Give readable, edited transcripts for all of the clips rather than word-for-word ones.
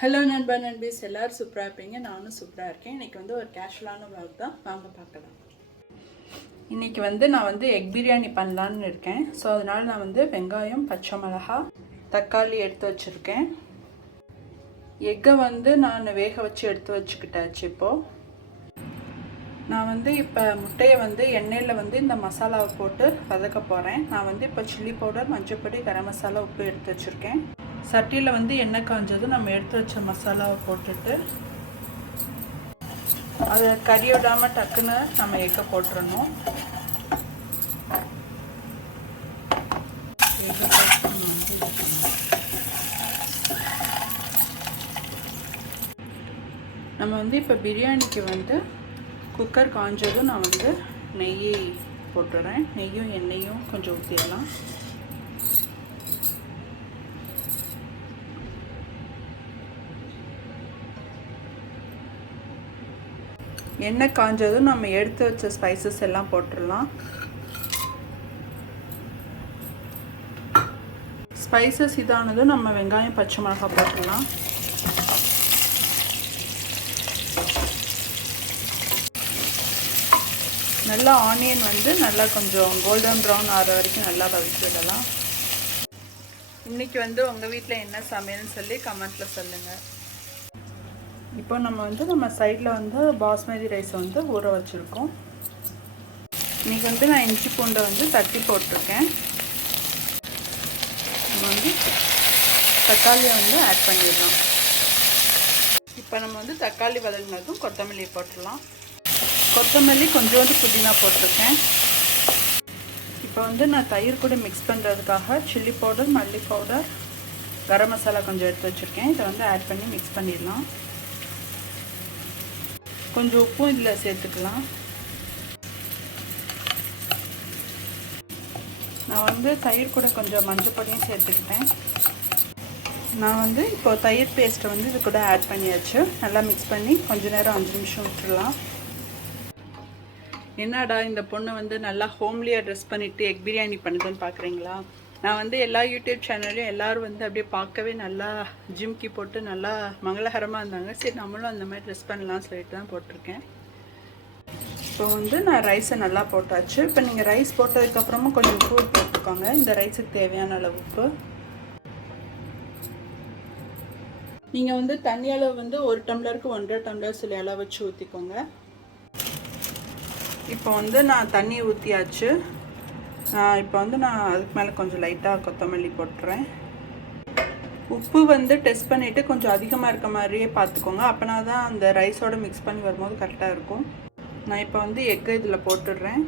Hello நண்பா நண்பீஸ், எல்லோரும் சூப்பராக இருப்பீங்க. நானும் சூப்பராக இருக்கேன். இன்றைக்கி வந்து ஒரு கேஷுவலான vlog தான், வாங்க பார்க்கலாம். இன்றைக்கி வந்து நான் எக் பிரியாணி பண்ணலான்னு இருக்கேன். ஸோ அதனால் நான் வெங்காயம், பச்சை மிளகாய், தக்காளி எடுத்து வச்சுருக்கேன். எக்கை நான் வேக வச்சு எடுத்து வச்சுக்கிட்டாச்சு. இப்போது நான் இப்போ முட்டையை எண்ணெயில் இந்த மசாலாவை போட்டு வதக்க போகிறேன். நான் இப்போ சில்லி பவுடர், மஞ்சள், கரம் மசாலா, உப்பு எடுத்து வச்சுருக்கேன். சட்டியில் எண்ணெய் காஞ்சதும் நம்ம எடுத்து வச்ச மசாலாவை போட்டுட்டு அதை கறி விடாமல் டக்குன்னு நம்ம எக்க போட்டுறணும். நம்ம இப்போ பிரியாணிக்கு குக்கர் காஞ்சதும் நான் நெய் போட்டுறேன். நெய்யும் எண்ணெயும் கொஞ்சம் ஊற்றிடலாம். எண்ணெய் காஞ்சதும் நம்ம எடுத்து வச்ச ஸ்பைசஸ் எல்லாம் போட்டுடலாம். ஸ்பைசஸ் இதானதும் நம்ம வெங்காயம், பச்சை மிளகாய் போட்டுடலாம். நல்லா ஆனியன் நல்லா கொஞ்சம் கோல்டன் ப்ரௌன் ஆகிற வரைக்கும் நல்லா வதக்கி விடலாம். இன்றைக்கி உங்கள் வீட்டில் என்ன சமையல்னு சொல்லி கமெண்ட்டில் சொல்லுங்கள். இப்போ நம்ம சைடில் பாஸ்மதி ரைஸ் ஊற வச்சுருக்கோம். இன்றைக்கி நான் இஞ்சி பூண்டை தட்டி போட்டிருக்கேன். நம்ம தக்காளியை ஆட் பண்ணிடலாம். இப்போ நம்ம தக்காளி வதங்கினதும் கொத்தமல்லி போட்டுடலாம். கொத்தமல்லி கொஞ்சோண்டு புதினா போட்டிருக்கேன். இப்போ நான் தயிர் கூட மிக்ஸ் பண்ணுறதுக்காக சில்லி பவுடர், மல்லி பவுடர், கரம் மசாலா கொஞ்சம் எடுத்து வச்சுருக்கேன். இதை ஆட் பண்ணி மிக்ஸ் பண்ணிடலாம். கொஞ்சம் உப்பும் இதில் சேர்த்துக்கலாம். நான் தயிர் கூட கொஞ்சம் மஞ்சள் பொடியும் சேர்த்துக்கிட்டேன். நான் இப்போ தயிர் பேஸ்ட்டை இது கூட ஆட் பண்ணியாச்சு. நல்லா மிக்ஸ் பண்ணி கொஞ்ச நேரம் 5 நிமிஷம் விட்டுடலாம். என்னடா இந்த பொண்ணு நல்லா ஹோம்லியாக ட்ரெஸ் பண்ணிவிட்டு எக் பிரியாணி பண்ணுதுன்னு பார்க்குறீங்களா? நான் எல்லா யூடியூப் சேனல்லையும் எல்லோரும் அப்படியே பார்க்கவே நல்லா ஜிம்கி போட்டு நல்லா மங்களகரமாக இருந்தாங்க. சரி, நம்மளும் அந்த மாதிரி ட்ரெஸ் பண்ணலாம்னு சொல்லிட்டு தான் போட்டிருக்கேன். இப்போ நான் ரைஸை நல்லா போட்டாச்சு. இப்போ நீங்கள் ரைஸ் போட்டதுக்கப்புறமா கொஞ்சம் உப்பு போட்டுக்கோங்க. இந்த ரைஸுக்கு தேவையான அளவு உப்பு. நீங்கள் தண்ணி அளவு 1 டம்ளருக்கு 1.5 டம்ளர் சொல்லி அளவு வச்சு ஊற்றிக்கோங்க. இப்போ நான் தண்ணி ஊற்றியாச்சு. இப்போ நான் அதுக்கு மேலே கொஞ்சம் லைட்டாக கொத்தமல்லி போட்டுறேன். உப்பு டெஸ்ட் பண்ணிவிட்டு கொஞ்சம் அதிகமாக இருக்க மாதிரியே பார்த்துக்கோங்க. அப்போனா தான் அந்த ரைஸோடு மிக்ஸ் பண்ணி வரும்போது கரெக்டாக இருக்கும். நான் இப்போ எக்கு இதில் போட்டுடுறேன்.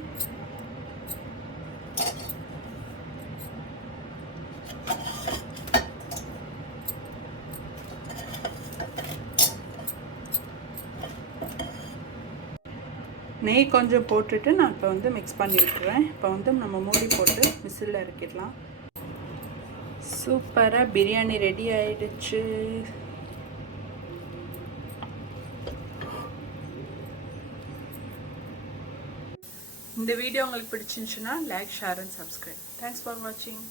நெய் கொஞ்சம் போட்டுட்டு நான் இப்போ மிக்ஸ் பண்ணி விட்டுறேன். இப்போ நம்ம மூடி போட்டு விசிலில் இறக்கிடலாம். சூப்பராக பிரியாணி ரெடி ஆயிடுச்சு. இந்த வீடியோ உங்களுக்கு பிடிச்சிருந்துச்சுன்னா like, share and subscribe. Thanks for வாட்சிங்.